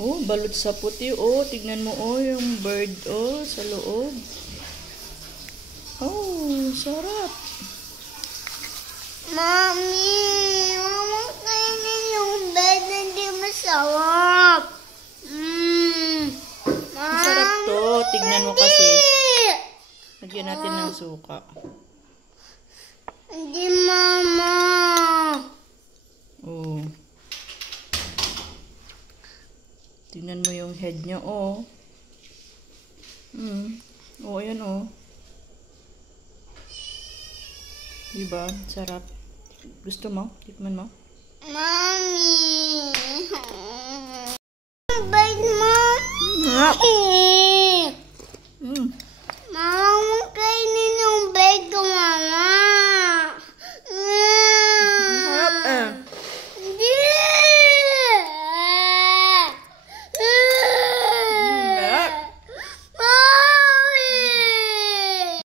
Oh, balot sa puti. Oh, tignan mo. Oh, yung bird. Oh, sa loob. Oh, sarap. Mami, mama kainin yung bed, hindi masarap. Masarap to. Tignan mo kasi. Lagyan natin ng suka. Hindi, mama. Oh. Tignan mo yung head niya, oh. Oh, ayan, oh. Diba? Sarap. Gusto mo? Tikman mo? Mami.